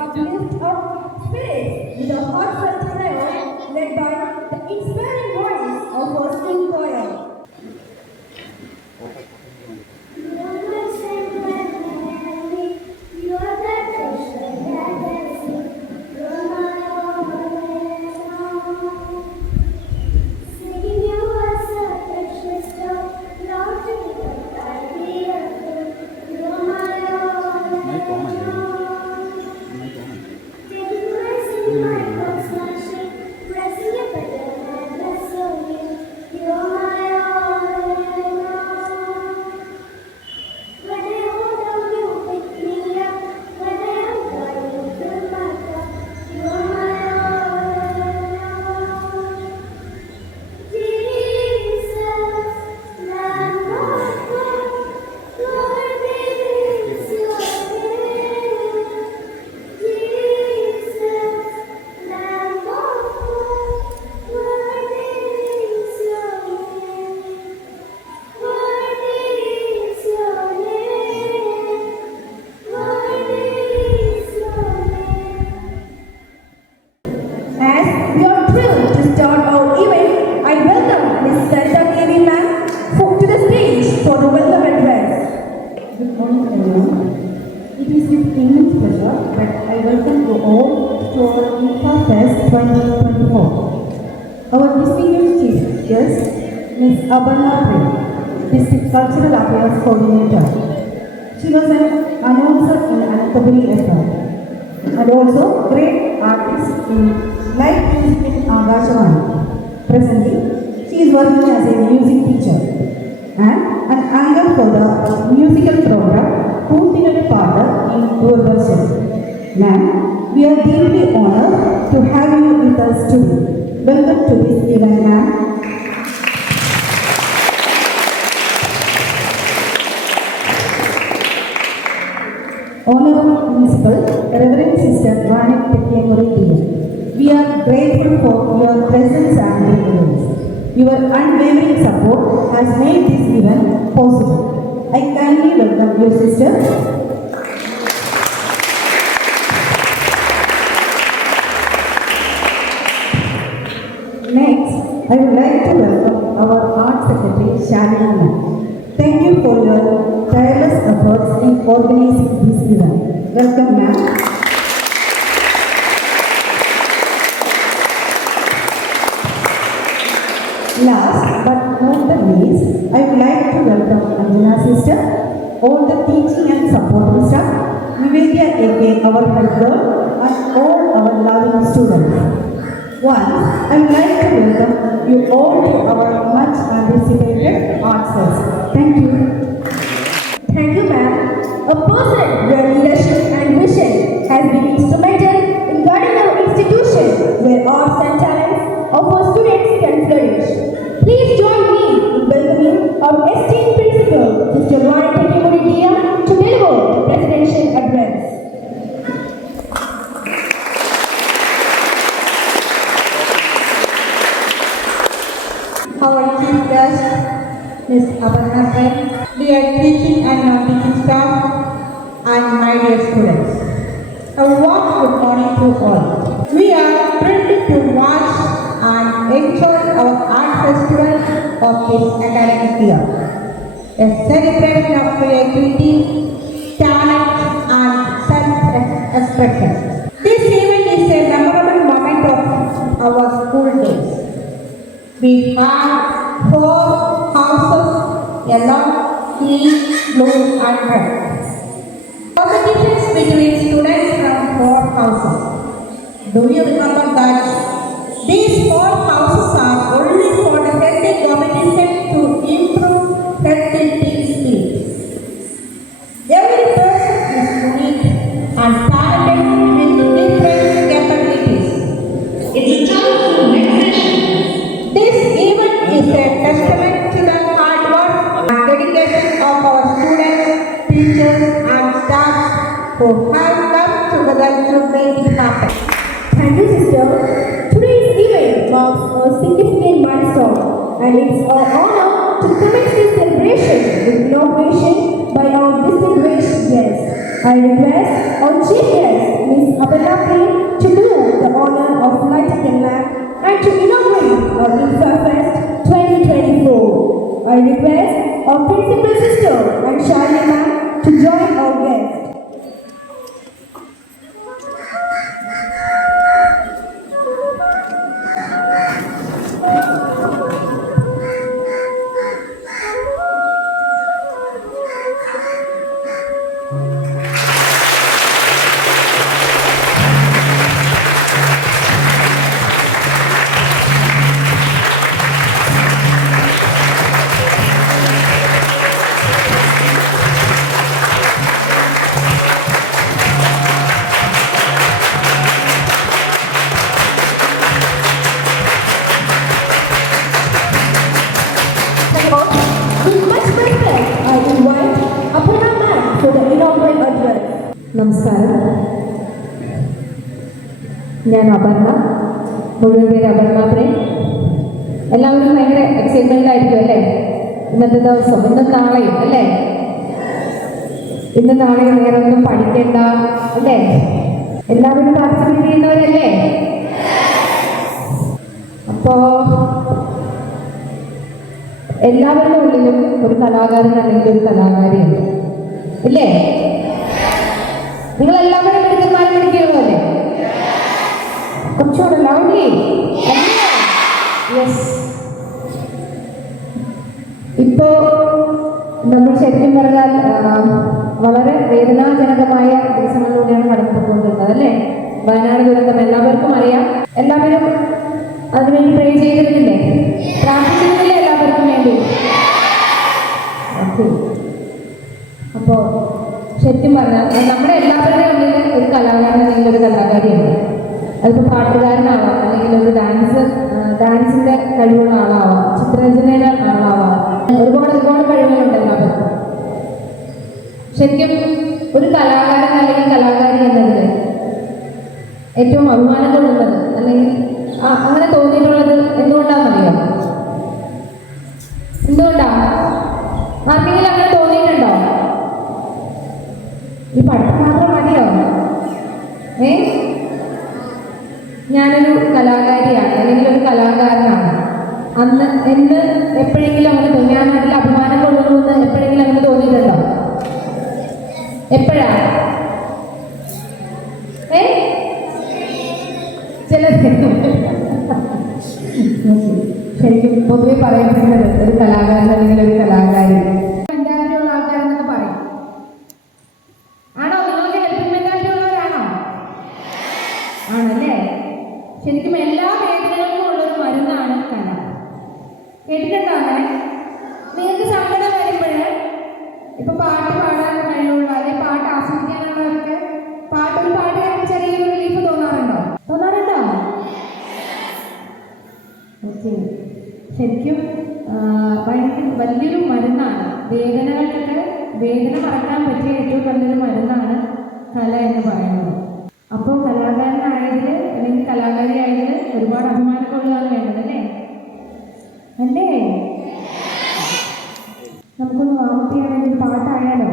uplift up spirits with a heartfelt prayer led by the inspiring voice of our school choir. As we are thrilled to start our event, I welcome Ms. Santa Devi ma'am to the stage for the welcome address. Good morning, everyone. It is with immense pleasure that I welcome you all to our INFA Fest 2024. Our distinguished chief guest, Ms. Aparna Ray, District Cultural Affairs Coordinator. She was an announcer in Anantapuri FM and also great artist in live music in Agashawani. Presently, she is working as a music teacher and an anchor for the musical program Pootinadu Paata in Doordarshan. Ma'am, we are deeply honored to have you with us today. Welcome to this event, ma'am. Honorable Principal, Reverend Sister Vanik Tekemuri, we are grateful for your presence and influence. Your unwavering support has made this event possible. I kindly welcome you, sister. Next, I would like to welcome our Art Secretary, Shalini ma'am. Thank you for your tireless efforts in organizing this event. Welcome, ma'am. Last but not the least, I would like to welcome Anjana sister, all the teaching and supporting staff, Nivedya aka our head girl, and all our loving students. Once, I would like to welcome you all to our much anticipated art fest. Thank you. Thank you, ma'am. A person where leadership and vision has been instrumental in guiding our institution where arts and talents of our students can flourish. Please join me in welcoming our esteemed principal, Sister Vanik Tekemuri, to deliver the presidential address. Our chief guest, Ms. Aparna Ray, dear teaching and non-teaching staff, and my dear students. A warm good morning to all. We are thrilled to watch and enjoy our art festival of this academic year. A celebration of creativity, talent, and self-expression. This event is a memorable moment of our school days. We have 4 houses, yellow, green, blue, and red. Competitions between students from 4 houses. Do you remember that these 4 houses are only for the healthy competition to improve healthy team skills? Every person is unique and talented with different capabilities. It's a time for next session. This event is a testament to the hard work and dedication of our students, teachers, and staff who have come together to make it happen. Thank you, sister. Today's event marks a significant milestone, and it's our honor to commence this celebration with inauguration by our distinguished guests. I request our chief guest, Ms. Aparna Prem to do the honor of lighting the lamp and to inaugurate our Infra Fest 2024. I request our principal sister and Shalini ma'am to join our guests. With much respect, I invite Aparna ma'am for the inaugural address. നമസ്കാരം, ഞാൻ അപർണ, മുഴുവൻ പേര് അപർണ പ്രേം. എല്ലാവരും ഭയങ്കര excitement ആയിരിക്കും അല്ലേ? ഇന്നത്തെ ദിവസം, ഇന്നും നാളെയും അല്ലേ? ഇന്നും നാളെയും വേറെ ഒന്നും പഠിക്കേണ്ട അല്ലേ? എല്ലാവരും പാർട്ടിസിപ്പേറ്റ് ചെയ്യുന്നവരല്ലേ? അപ്പോൾ എല്ലാവരുടെ ഉള്ളിലും ഒരു കലാകാരൻ അല്ലെങ്കിൽ ഒരു കലാകാരിയുണ്ട് ഇല്ലേ? നിങ്ങൾ എല്ലാവരും മിടുക്കന്മാരും മിടുക്കിയുള്ളൂ അല്ലേ? കുറച്ചുകൂടെ ലൗഡ്ലി. യെസ്. ഇപ്പോ നമ്മൾ ശരിക്കും പറഞ്ഞാൽ വളരെ വേദനാജനകമായ ദിവസങ്ങളിലൂടെയാണ് കടന്നുപോയിക്കൊണ്ടിരുന്നത് അല്ലേ? വയനാട് ദുരന്തം എല്ലാവർക്കും അറിയാം. എല്ലാവരും അതിനുവേണ്ടി പ്രേ ചെയ്തിരുന്നില്ലേ? പ്രാർത്ഥിച്ചിരുന്നില്ലേ എല്ലാവർക്കും വേണ്ടി? ഓക്കെ. അപ്പോൾ ശരിക്കും പറഞ്ഞാൽ നമ്മുടെ എല്ലാവരുടെയും ഉള്ളിൽ ഒരു കലാകാരൻ അല്ലെങ്കിൽ ഒരു കലാകാരിയുണ്ട്. അതിപ്പോൾ പാട്ടുകാരനാവാം, അല്ലെങ്കിൽ ഒരു ഡാൻസിൻ്റെ കഴിവുള്ള ആളാവാം, ചിത്രരചനയുടെ ആളാവാം, ഒരുപാട് കഴിവുകളുണ്ട് എല്ലാവർക്കും. ശരിക്കും ഒരു കലാകാരൻ അല്ലെങ്കിൽ കലാകാരി എന്നതിൽ ഏറ്റവും അഭിമാനം കൊള്ളുന്നത് അല്ലെങ്കിൽ അങ്ങനെ തോന്നിയിട്ടുള്ളത് എന്തുകൊണ്ടാണെന്നറിയോ? എന്തുകൊണ്ടാണ്? ആർക്കെങ്കിലും അങ്ങനെ തോന്നിയിട്ടുണ്ടോ? ഈ പഠിത്തം മാത്രം മതിയോ? ഞാനൊരു കലാകാരിയാണ് അല്ലെങ്കിൽ ഒരു കലാകാരനാണ് എന്ന് എപ്പോഴെങ്കിലും അങ്ങനെ തോന്നി? ഞാൻ അതിൽ അഭിമാനം കൊള്ളുന്നു എപ്പോഴെങ്കിലും അങ്ങനെ തോന്നിയിട്ടുണ്ടോ? എപ്പോഴാ? ശരിക്കും പൊതുവെ പറയപ്പെടുന്നത് ഒരു കലാകാരൻ അല്ലെങ്കിൽ ഒരു കലാകാരി മെന്റാലിറ്റി ഉള്ള ആൾക്കാരെന്നൊക്കെ പറയും. ആണോ? നിങ്ങൾക്ക് ഹെൽപ്പിംഗ് മെന്റാലിറ്റി ഉള്ളവരാണോ? ആണല്ലേ? ശരിക്കും എല്ലാ വേദനകൾക്കും ഉള്ളൊരു മരുന്നാണ് കല. കേട്ടിട്ടുണ്ടോ അങ്ങനെ? നിങ്ങൾക്ക് സങ്കടം വരുമ്പോൾ ഇപ്പൊ പാട്ട് പാടാൻ കഴിവുള്ള അല്ലെങ്കിൽ പാട്ട് ആസ്വദിക്കാനുള്ളവർക്ക് ഒരു പാട്ട് ചെറിയൊരു റിലീഫ് തോന്നാറുണ്ടോ? ഓക്കെ. ശരിക്കും വലിയൊരു മരുന്നാണ്. വേദന മറക്കാൻ പറ്റിയ ഏറ്റവും നല്ലൊരു മരുന്നാണ് കല എന്ന് പറയുന്നത്. അപ്പോൾ കലാകാരനായതിൽ അല്ലെങ്കിൽ കലാകാരി ആയതിൽ ഒരുപാട് അഭിമാനം കൊള്ളുകയാണ് വേണ്ടത് അല്ലേ? അല്ലേ? നമുക്കൊന്ന് വാമപ്പ് ചെയ്യാണെങ്കിൽ പാട്ടായാലോ?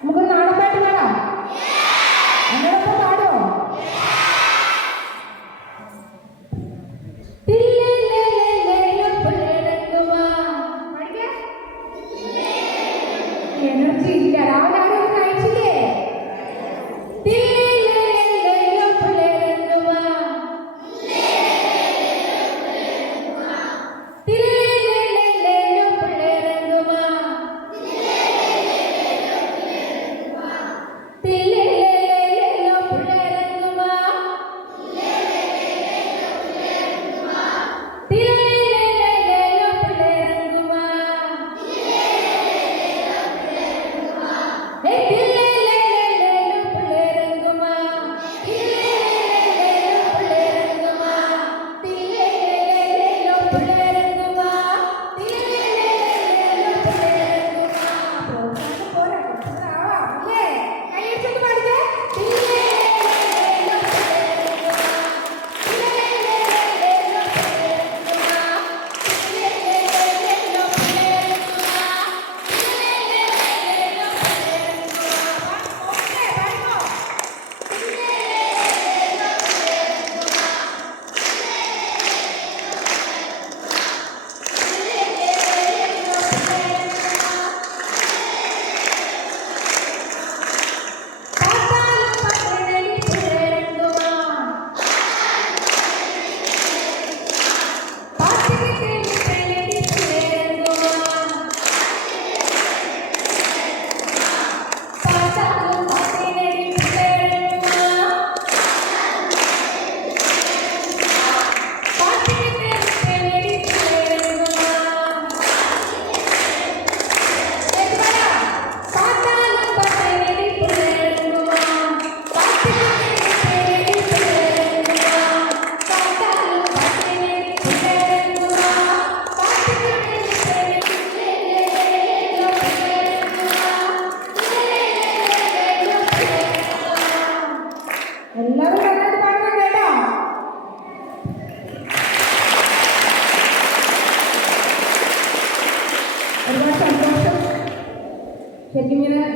നമുക്കൊരു നാടൻ പാട്ട് പാടാം. എന്നോടൊപ്പം പാടോ? എനർജി ഇല്ല. രാവിലെ ആരും കഴിച്ചില്ലേ?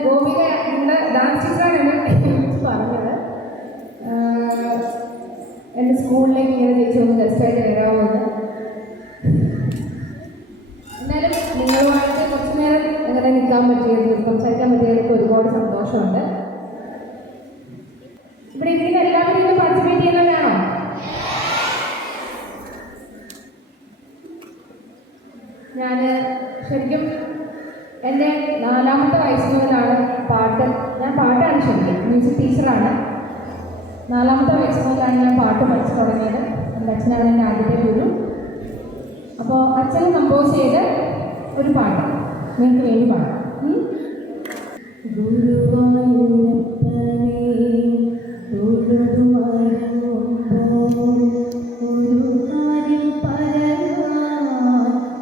ഗോപിക നിങ്ങളുടെ ഡാൻസ് ടീച്ചറാണ് എന്നെ പറഞ്ഞത്. എൻ്റെ സ്കൂളിലേക്ക് ഇങ്ങനെ ചേച്ചി ഒന്ന് ഗസ്റ്റായിട്ട് വരാമെന്ന്. എന്നാലും നിങ്ങളുമായിട്ട് കുറച്ച് നേരം അങ്ങനെ നിൽക്കാൻ പറ്റിയത്, സംസാരിക്കാൻ പറ്റിയതൊക്കെ ഒരുപാട് സന്തോഷമുണ്ട്. ഇവിടെ ഇരിക്കുന്ന എല്ലാവരും ഇത് പാർട്ടിസിപ്പേറ്റ് ചെയ്യുന്നവരാണോ? ഞാൻ ശരിക്കും എൻ്റെ 4ാമത്തെ വയസ്സ് മുതലാണ് ഞാൻ പാട്ടാണ് ശരിക്കും മ്യൂസിക് ടീച്ചറാണ്. 4ാമത്തെ വയസ്സ് മുതലാണ് ഞാൻ പാട്ട് പഠിച്ചു തുടങ്ങിയത്. എൻ്റെ അച്ഛനാണ് എൻ്റെ ആദ്യത്തെ ഗുരു. അപ്പോൾ അച്ഛൻ കമ്പോസ് ചെയ്ത് ഒരു പാട്ട് നിങ്ങൾക്ക് വേണ്ടി പാടാം. ഗുരുവായൂരപ്പനേ ഒരു കാര്യം പറയാൻ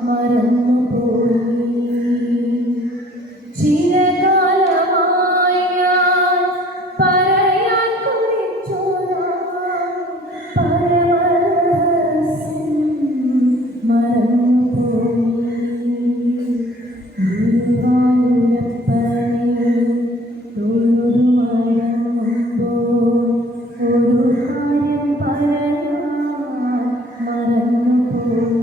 മറന്നുപോയി. ചിരകാലമായി ഞാൻ പറയാൻ കുറിച്ചോര പരവരസം മറന്നുപോയി. ഗുരുവായൂരപ്പനേ തൊഴുതു വണങ്ങുമ്പോൾ ഒരു കാര്യം പറയാൻ മറന്നുപോയി.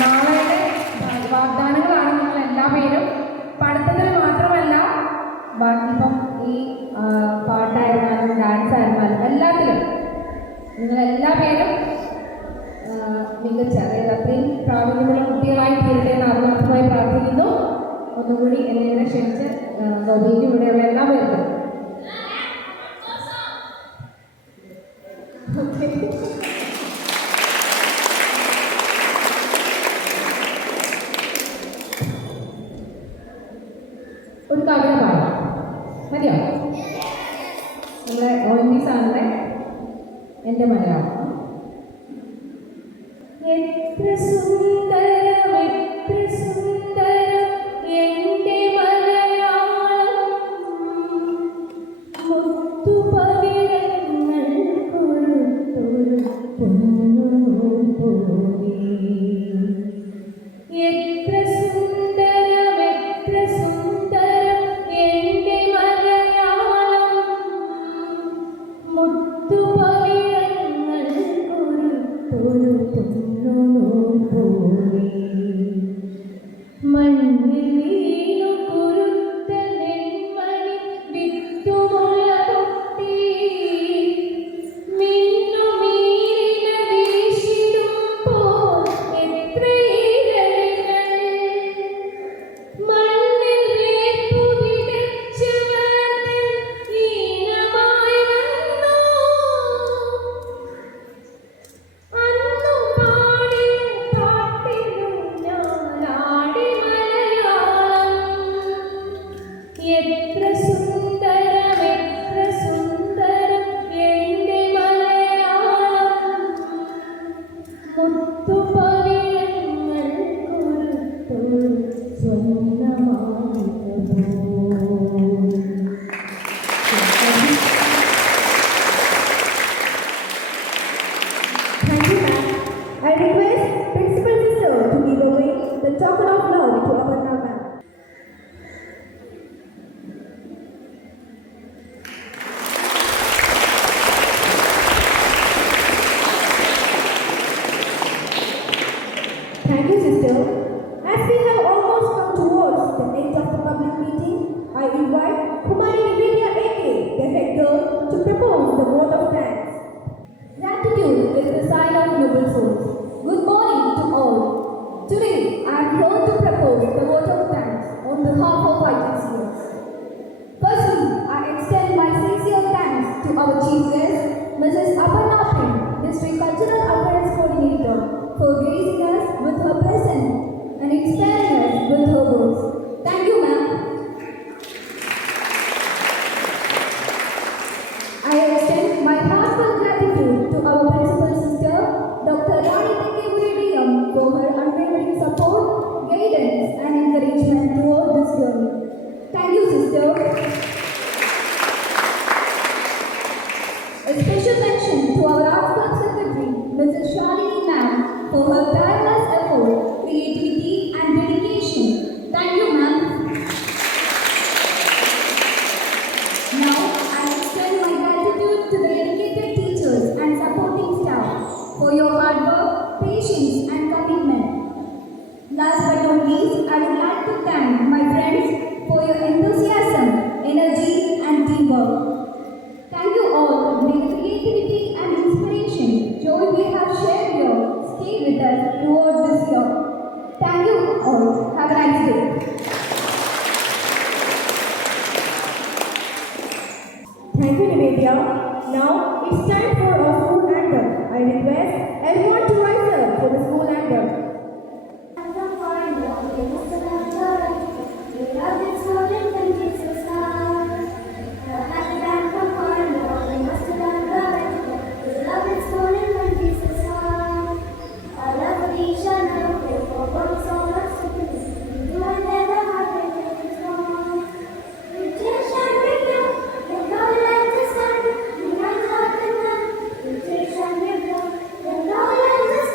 നാളെയുടെ വാഗ്ദാനങ്ങളാണ് നിങ്ങൾ എല്ലാ പേരും. പഠിത്തത്തിൽ മാത്രമല്ല, ബാക്കിയിപ്പം ഈ പാട്ടായിരുന്നാലും ഡാൻസ് ആയിരുന്നാലും എല്ലാത്തിലും നിങ്ങളെല്ലാ പേരും മികച്ച, അതായത് അത്രയും പ്രാവീണ്യമുള്ള കുട്ടികളായി തീരട്ടെ എന്ന് ആത്മാർത്ഥമായി പ്രാർത്ഥിക്കുന്നു. ഒന്നുകൂടി എന്നെ ക്ഷണിച്ച് ഗോപിക്കും ഇവിടെയുള്ള എല്ലാ പേർക്കും ഒരു കവിത പാടാം. മതിയോ? നമ്മുടെ OMV സാറിൻ്റെ എൻ്റെ മലയാളം. എത്ര സുന്ദരം എത്ര സുന്ദരം എൻ്റെ മലയാളം, മുത്തുപവിഴങ്ങൾ കൊഴുത്തൊരു പൊന്നുനൂൽ പോലെ. എത്ര സുന്ദരം എത്ര സുന്ദരം എൻ്റെ മലയാളം, മുത്തുപവിഴങ്ങൾ കൊഴുത്തൊരു പൊന്നുനൂൽ പോലെ. മണ്ണിൽ വീണു കുരുത്ത നെന്മണി വിത്തുമുള പൊട്ടി, മിന്നുമീരില വീശിടുമ്പോൾ എത്ര ഇരകൾ. മണ്ണിൽ വേപ്പു വിതച്ചവർ ഈണമായി വന്നു, അന്നു പാടിയ പാട്ടിനു patience and commitment. Last but not least, I would like to thank my friends for your enthusiasm, energy, and teamwork. Thank you all. May the creativity and inspiration joy we have shared here stay with us throughout this year. Thank you all. Have a nice day. Thank you, Nivedya. Now it's time for our school anthem. I request everyone to rise up for the school anthem. Thank you.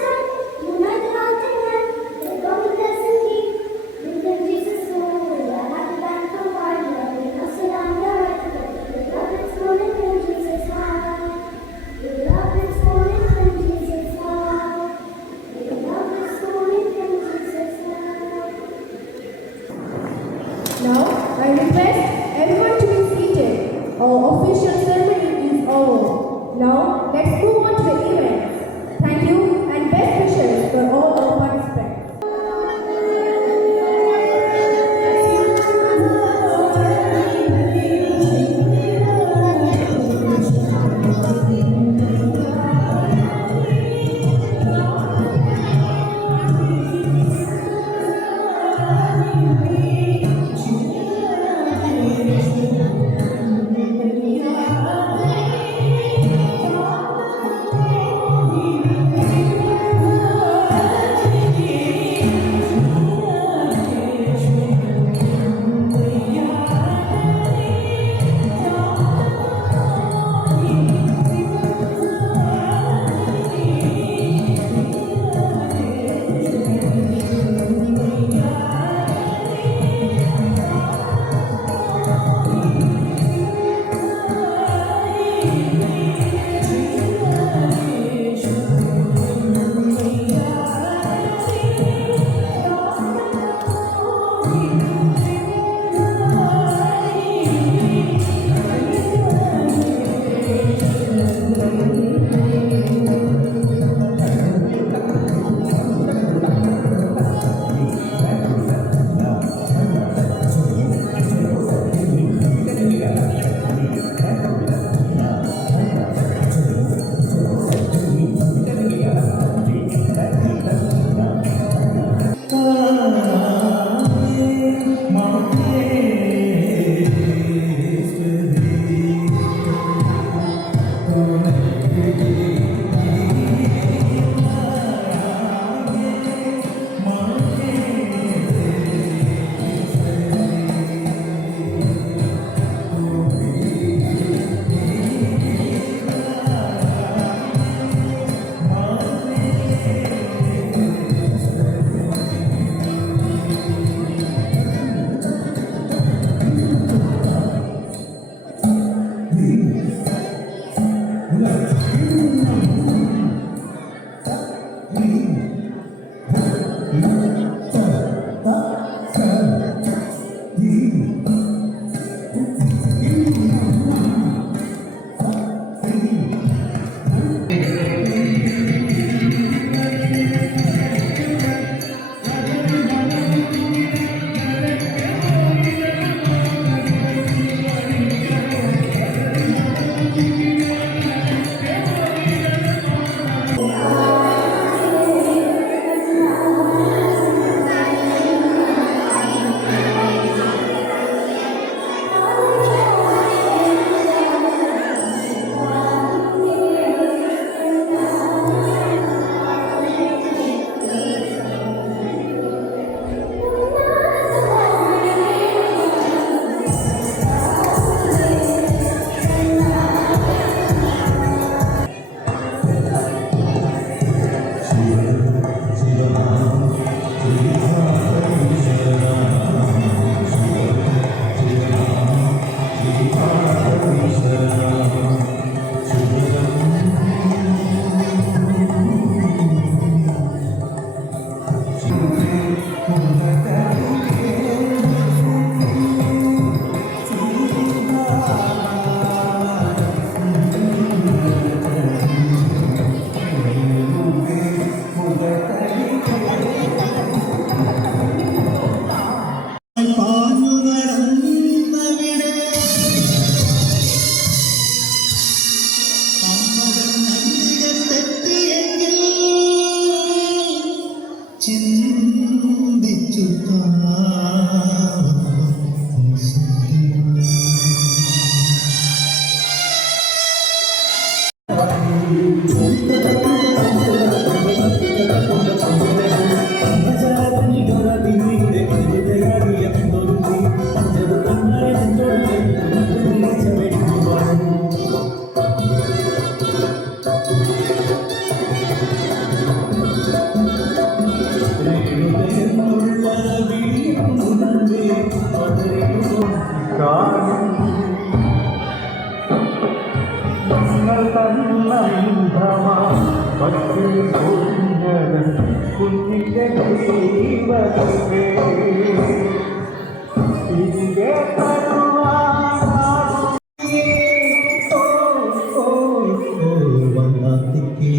തന്നന്ധമാ പക്ഷി കുഞ്ഞരൻ കുഞ്ഞിന്റെ ജീവനേ തിരികെ വന്നാത്തിക്കേ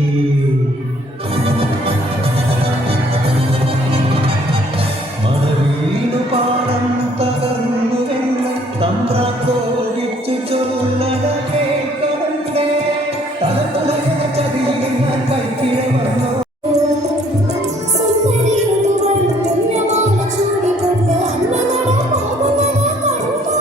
മണവീണു പാടം തകർന്നുവെന്ന് തമ്പ്രാക്കോരിച്ചു ചൊല്ലണ കേൾക്കണേ തലമുറയ ചതിയിൽ ഞാൻ കൈക്കിഴ വന്നു സുന്ദരിയൊരു വണ്ണ ചൂടിക്കൊണ്ട് അമ്മ നട പോകുന്നത് കണ്ടു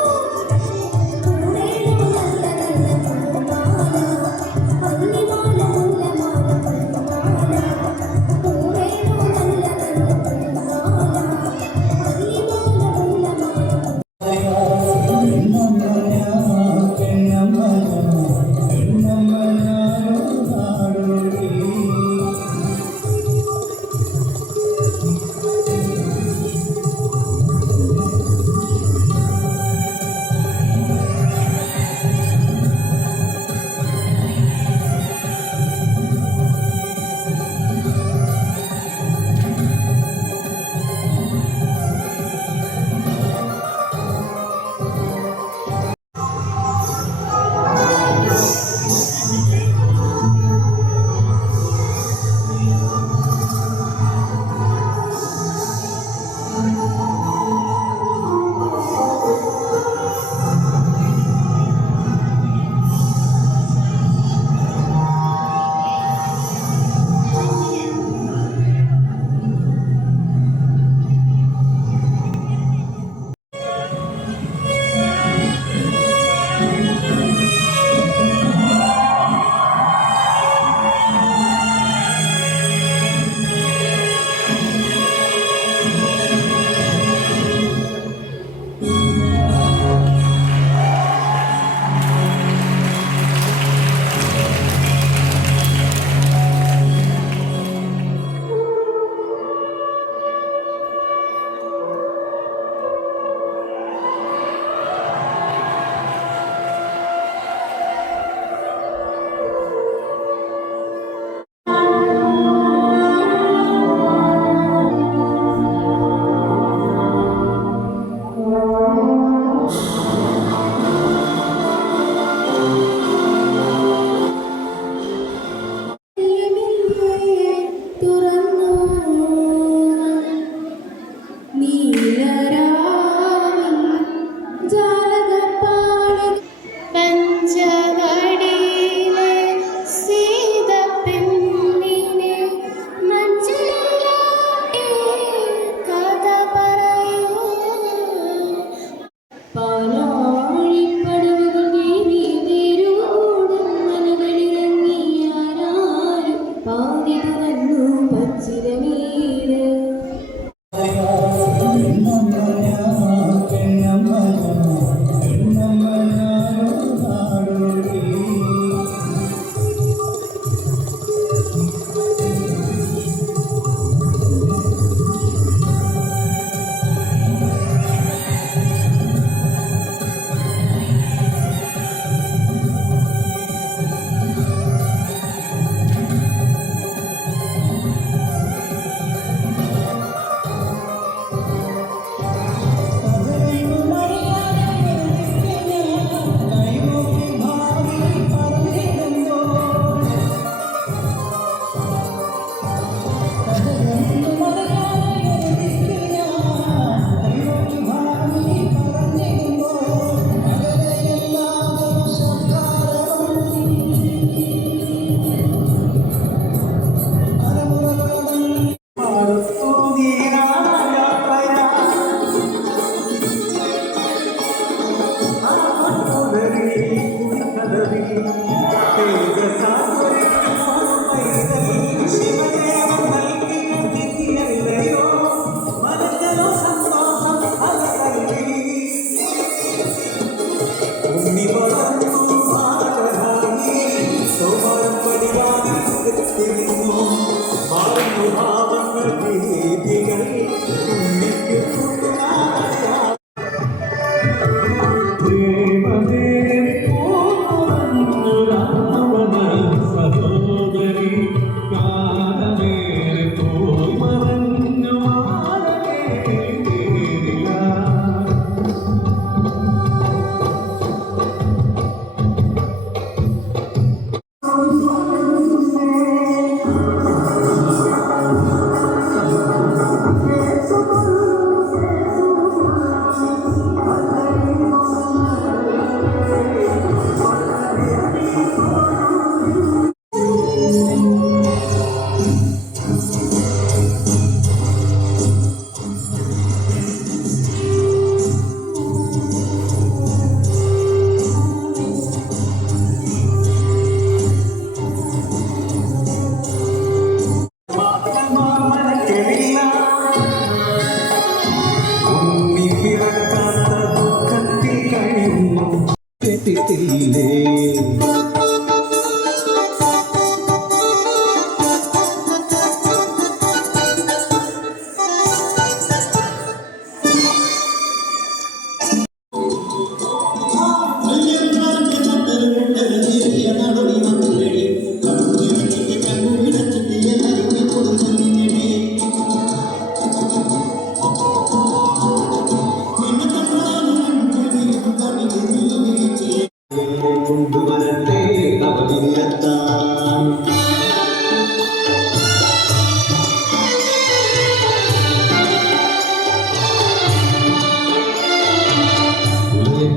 കൊണ്ടുവരട്ടെ കവടിയിലെത്താൻ.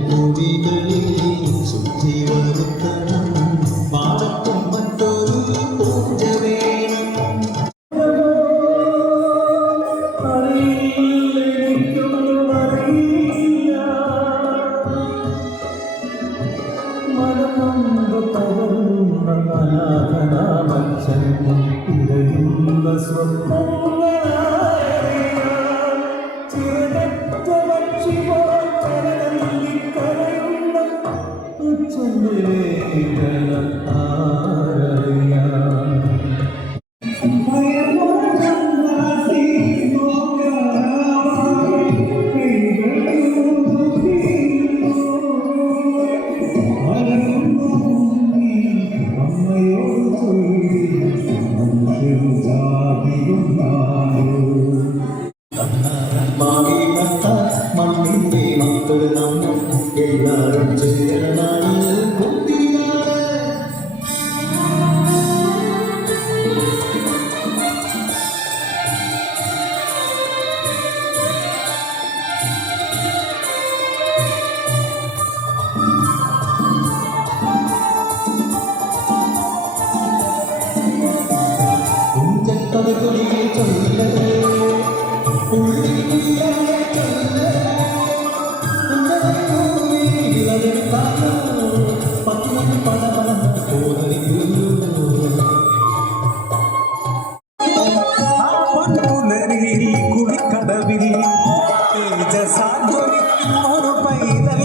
കുടികളിൽ ശുദ്ധി വരുത്തണം, പാടത്തും മറ്റൊരു പൂജ വേണം. മണ്ണിന്റെ മക്കൾ നാം എല്ലാവരും ചേരണമാണ് കുട്ടികളെ. കുഞ്ചത്തവകുലിയെ ചൊല്ലേ കുളിക്കടവിൽ ഒരു പൈതൽ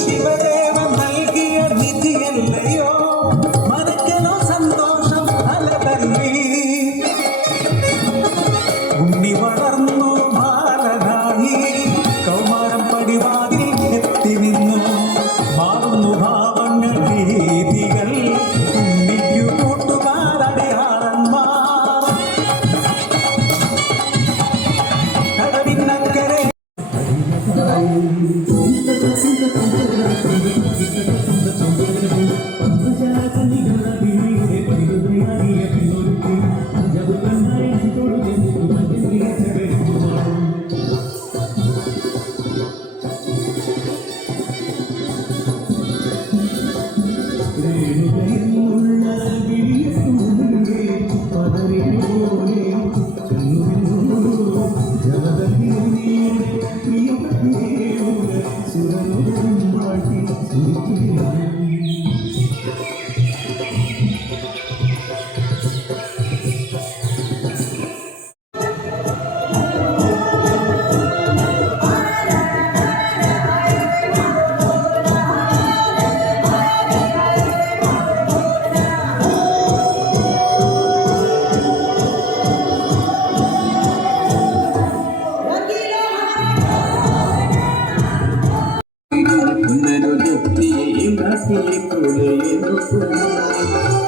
ശിവദേവൻ നൽകിയ നിധിയല്ലയോ, മനക്കനോ സന്തോഷം അലതല്ലി. ഉണ്ണി വളർന്നു ബാലനായി കൗമാരം പടിവാതിൽ എത്തി നിന്നു, മാറുന്നു ഭാവങ്ങൾ രീതികൾ ഉണ്ണിക്കു കൂട്ടുകാരടയാളന്മാർ. കടവിനക്കരെ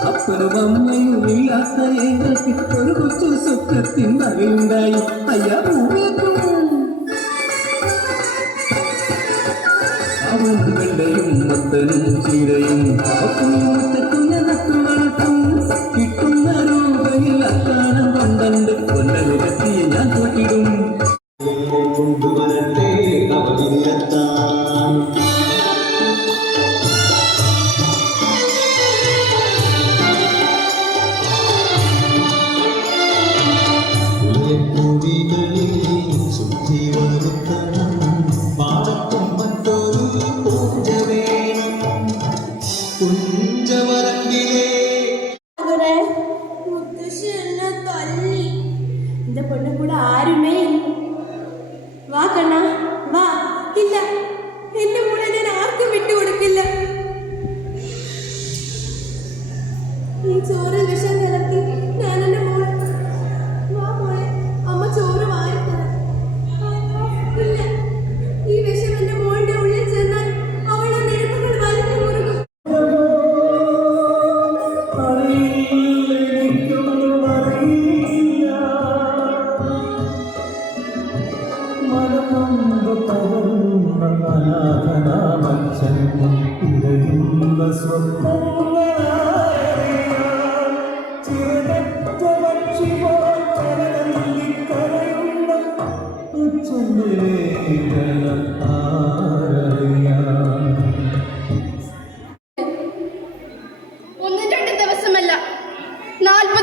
അപ്പനും അമ്മയും ഇല്ലാത്ത ഒരു കൊച്ചു സുഖത്തിൻ വകയുണ്ടായി. അയ്യാ അവൻ വെള്ളയും മത്തനും ചീരയും കിട്ടുന്ന രൂപയിൽ അത്താനം കൊണ്ടണ്ട് കൊണ്ടനുകത്തിയെ ഞാൻ തോട്ടിടും. കൊണ്ടുവരട്ടെ കവടിയിലെത്താൻ. കുടികളിൽ ശുദ്ധി വരുത്തണം, പാടത്തും മറ്റൊരു പൂജ വേണം. കുഞ്ചവരങ്കിലേ മുത്തശ്ശി എന്നെ തല്ലി. എന്റെ പൊണ്ണെ കൂടെ ആരുമേ വാ കണ്ണ വാ. ഇല്ല, എന്റെ മോളെ ഞാൻ ആർക്കും വിട്ടുകൊടുക്കില്ല. ഈ ചോറിൽ വിഷം കലർത്തി ഞാൻ എന്റെ മോളെ വാ മോളെ, അമ്മ ചോറ് വാരിത്തരാം. ഇല്ല, ഈ വിഷം എന്റെ മോളുടെ ഉള്ളിൽ ചെന്നാൽ അവളുടെ നെടുപ്പുകൾ വലിഞ്ഞു മുറുകും. സ്വപ്നം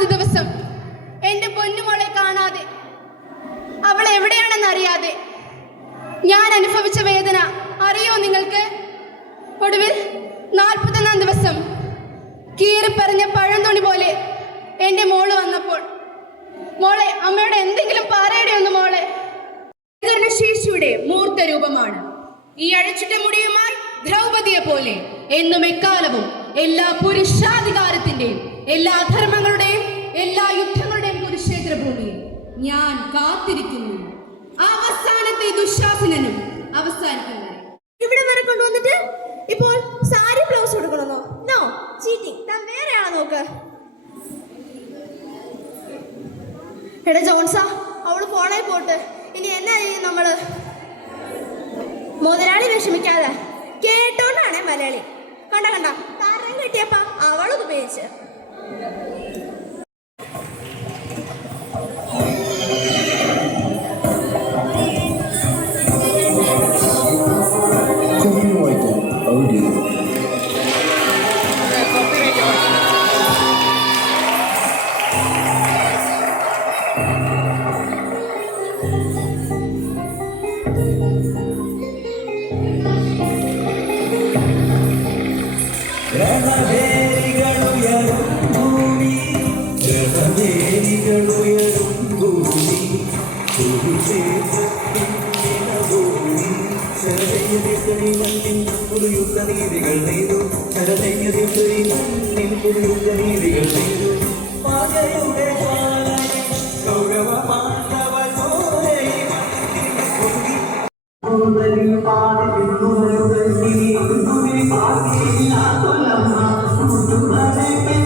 30 ദിവസം എൻ്റെ പൊന്നുമോളെ കാണാതെ, അവൾ എവിടെയാണെന്ന് അറിയാതെ ഞാൻ അനുഭവിച്ച വേദന അറിയോ നിങ്ങൾക്ക്? ഒടുവിൽ 41 ദിവസം കീറിപ്പറഞ്ഞ പഴംതുണി പോലെ എൻ്റെ മോള് വന്നപ്പോൾ, മോളെ അമ്മയോട് എന്തെങ്കിലും പറയടേ ഒന്ന് മോളെ. ശേഷിയുടെ മൂർത്ത രൂപമാണ്. ഈ അഴിച്ചിട്ട മുടിയുമായി ദ്രൗപദിയെ പോലെ എന്നും എക്കാലവും എല്ലാ പുരുഷാധികാരത്തിന്റെയും എല്ലാ ധർമ്മങ്ങളുടെയും എല്ലാ യുദ്ധങ്ങളുടെയും കുരുക്ഷേത്ര ഭൂമിയിൽ ഞാൻ കാത്തിരിക്കുന്നു. അവസാനത്തെ ദുശാസനനും അവസാനിക്കുന്നത്. ഇവിടെ വരെ കൊണ്ടുവന്നിട്ട് ഇപ്പോൾ സാരി ബ്ലൗസ് കൊടുക്കണമെന്നോ? No, cheating. താൻ വേറെയാണോ നോക്ക്. എടാ ജോൺസാ, അവള് പോണേ പോട്ട്. ഇനി എന്നാ ചെയ്യും നമ്മള്? മുതലാളി വിഷമിക്കാതെ കേട്ടോണ്ടാണേ മലയാളി. കണ്ട കണ്ട തരം കിട്ടിയപ്പ അവളത് ഉപയോഗിച്ച്. ും